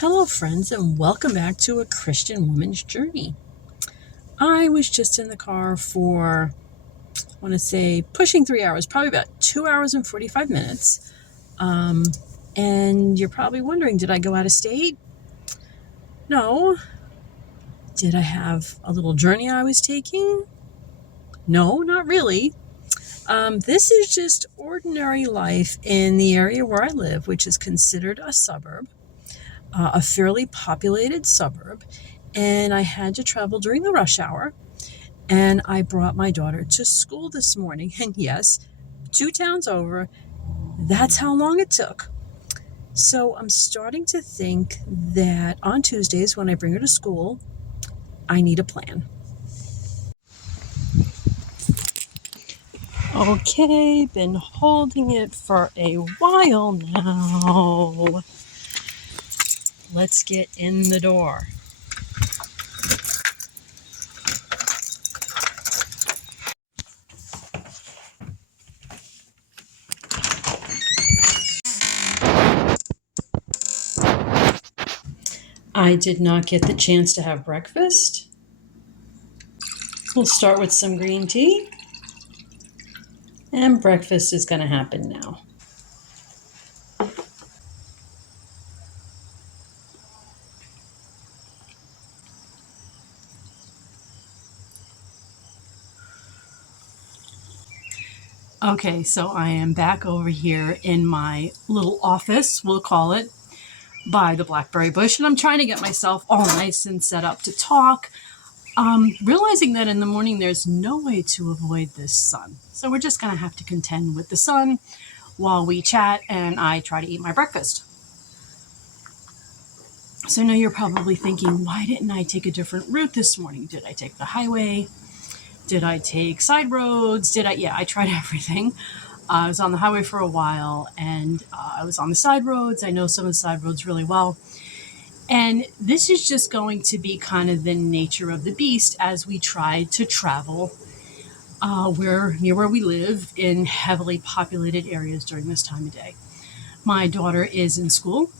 Hello, friends, and welcome back to A Christian Woman's Journey. I was just in the car for, I want to say, pushing 3 hours, probably about 2 hours and 45 minutes. And you're probably wondering, did I go out of state? No. Did I have a little journey I was taking? No, not really. This is just ordinary life in the area where I live, which is considered a suburb. A fairly populated suburb, and I had to travel during the rush hour, and I brought my daughter to school this morning. And yes, 2 towns over, that's how long it took. So I'm starting to think that on Tuesdays when I bring her to school, I need a plan. Okay, been holding it for a while now. Let's get in the door. I did not get the chance to have breakfast. We'll start with some green tea, and breakfast is going to happen now. Okay, so I am back over here in my little office, we'll call it, by the blackberry bush, and I'm trying to get myself all nice and set up to talk, realizing that in the morning there's no way to avoid this sun. So we're just going to have to contend with the sun while we chat and I try to eat my breakfast. So now you're probably thinking, why didn't I take a different route this morning? Did I take the highway? Did I take side roads? Yeah, I tried everything. I was on the highway for a while, and I was on the side roads. I know some of the side roads really well. And this is just going to be kind of the nature of the beast as we try to travel near where we live in heavily populated areas during this time of day. My daughter is in school,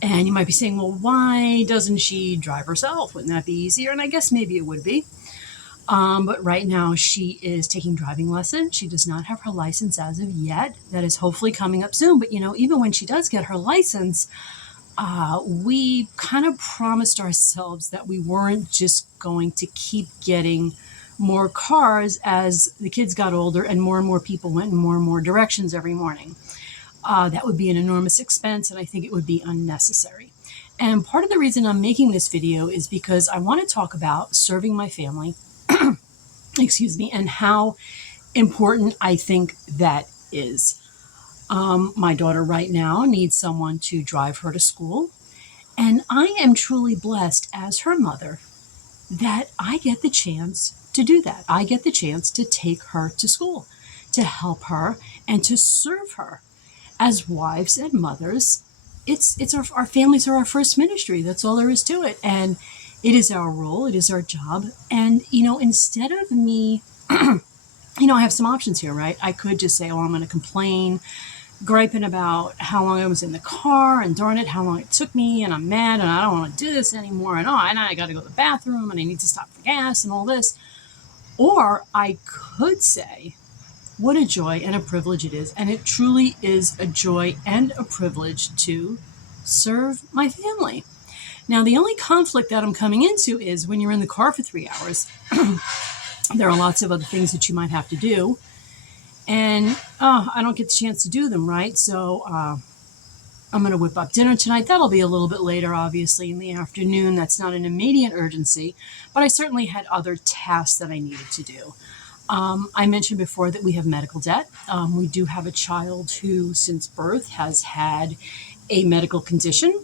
and you might be saying, well, why doesn't she drive herself? Wouldn't that be easier? And I guess maybe it would be. But right now she is taking driving lessons. She does not have her license as of yet. That is hopefully coming up soon. But, even when she does get her license, we kind of promised ourselves that we weren't just going to keep getting more cars as the kids got older and more people went in more directions every morning. That would be an enormous expense, and I think it would be unnecessary. And part of the reason I'm making this video is because I want to talk about serving my family and how important I think that is. My daughter right now needs someone to drive her to school, and I am truly blessed as her mother that I get the chance to do that. I get the chance to take her to school, to help her, and to serve her. As wives and mothers, it's our families are our first ministry. That's all there is to it. And it is our role. It is our job. And, instead of me, I have some options here, right? I could just say, oh, I'm going to complain, griping about how long I was in the car and darn it, how long it took me. And I'm mad and I don't want to do this anymore. And I got to go to the bathroom and I need to stop for gas and all this. Or I could say, what a joy and a privilege it is. And it truly is a joy and a privilege to serve my family. Now, the only conflict that I'm coming into is when you're in the car for 3 hours, there are lots of other things that you might have to do. And I don't get the chance to do them, right? So I'm going to whip up dinner tonight. That'll be a little bit later, obviously, in the afternoon. That's not an immediate urgency. But I certainly had other tasks that I needed to do. I mentioned before that we have medical debt. We do have a child who, since birth, has had a medical condition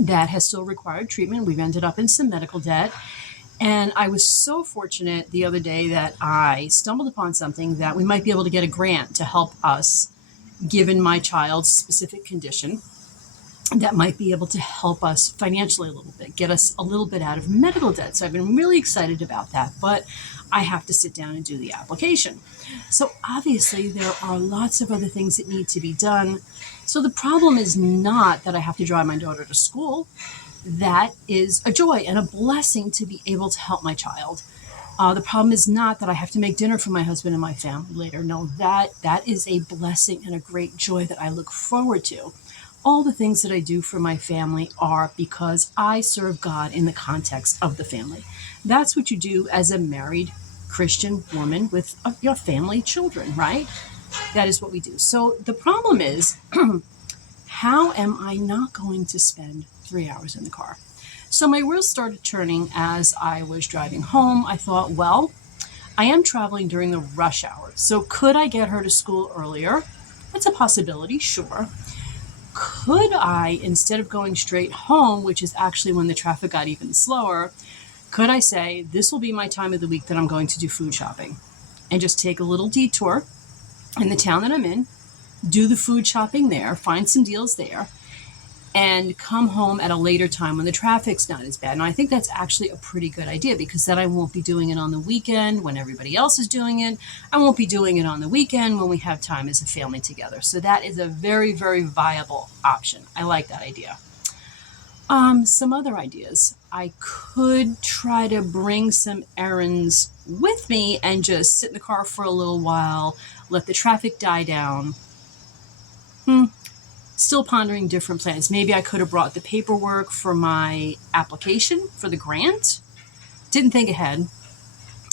that has still required treatment. We've ended up in some medical debt. And I was so fortunate the other day that I stumbled upon something that we might be able to get a grant to help us, given my child's specific condition, that might be able to help us financially a little bit, get us a little bit out of medical debt. So I've been really excited about that, but I have to sit down and do the application. So obviously there are lots of other things that need to be done. So the problem is not that I have to drive my daughter to school. That is a joy and a blessing to be able to help my child. The problem is not that I have to make dinner for my husband and my family later. No, that is a blessing and a great joy that I look forward to. All the things that I do for my family are because I serve God in the context of the family. That's what you do as a married Christian woman with your family, children, right? That is what we do. So the problem is, how am I not going to spend 3 hours in the car? So my wheels started turning as I was driving home. I thought, well, I am traveling during the rush hour. So could I get her to school earlier? That's a possibility, sure. Could I, instead of going straight home, which is actually when the traffic got even slower, could I say, this will be my time of the week that I'm going to do food shopping and just take a little detour in the town that I'm in, do the food shopping there, find some deals there, and come home at a later time when the traffic's not as bad. And I think that's actually a pretty good idea, because then I won't be doing it on the weekend when everybody else is doing it. I won't be doing it on the weekend when we have time as a family together. So that is a very, very viable option. I like that idea. Some other ideas. I could try to bring some errands with me and just sit in the car for a little while, let the traffic die down. Still pondering different plans. Maybe I could have brought the paperwork for my application for the grant. Didn't think ahead.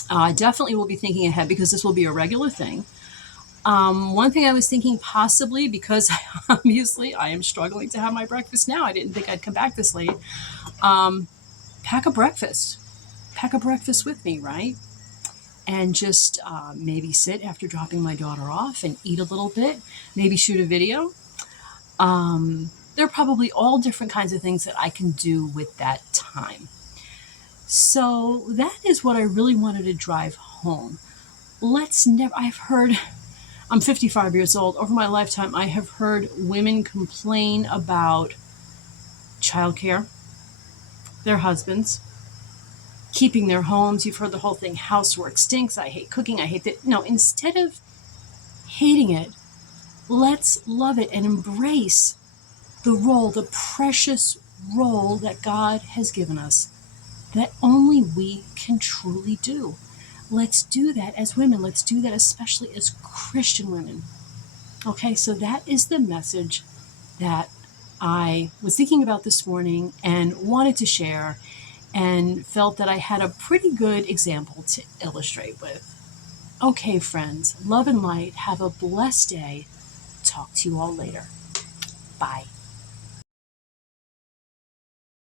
Definitely will be thinking ahead, because this will be a regular thing. One thing I was thinking, possibly, because obviously I am struggling to have my breakfast now. I didn't think I'd come back this late. Pack a breakfast. Pack a breakfast with me, right? And just maybe sit after dropping my daughter off and eat a little bit. Maybe shoot a video. There are probably all different kinds of things that I can do with that time. So that is what I really wanted to drive home. I've heard, I'm 55 years old. Over my lifetime, I have heard women complain about childcare, their husbands, keeping their homes. You've heard the whole thing, housework stinks, I hate cooking, I hate that. No, instead of hating it, let's love it and embrace the precious role that God has given us, that only we can truly do. Let's do that as women. Let's do that especially as Christian women. Okay, so that is the message that I was thinking about this morning and wanted to share, and felt that I had a pretty good example to illustrate with. Okay, friends, love and light. Have a blessed day. Talk to you all later. Bye.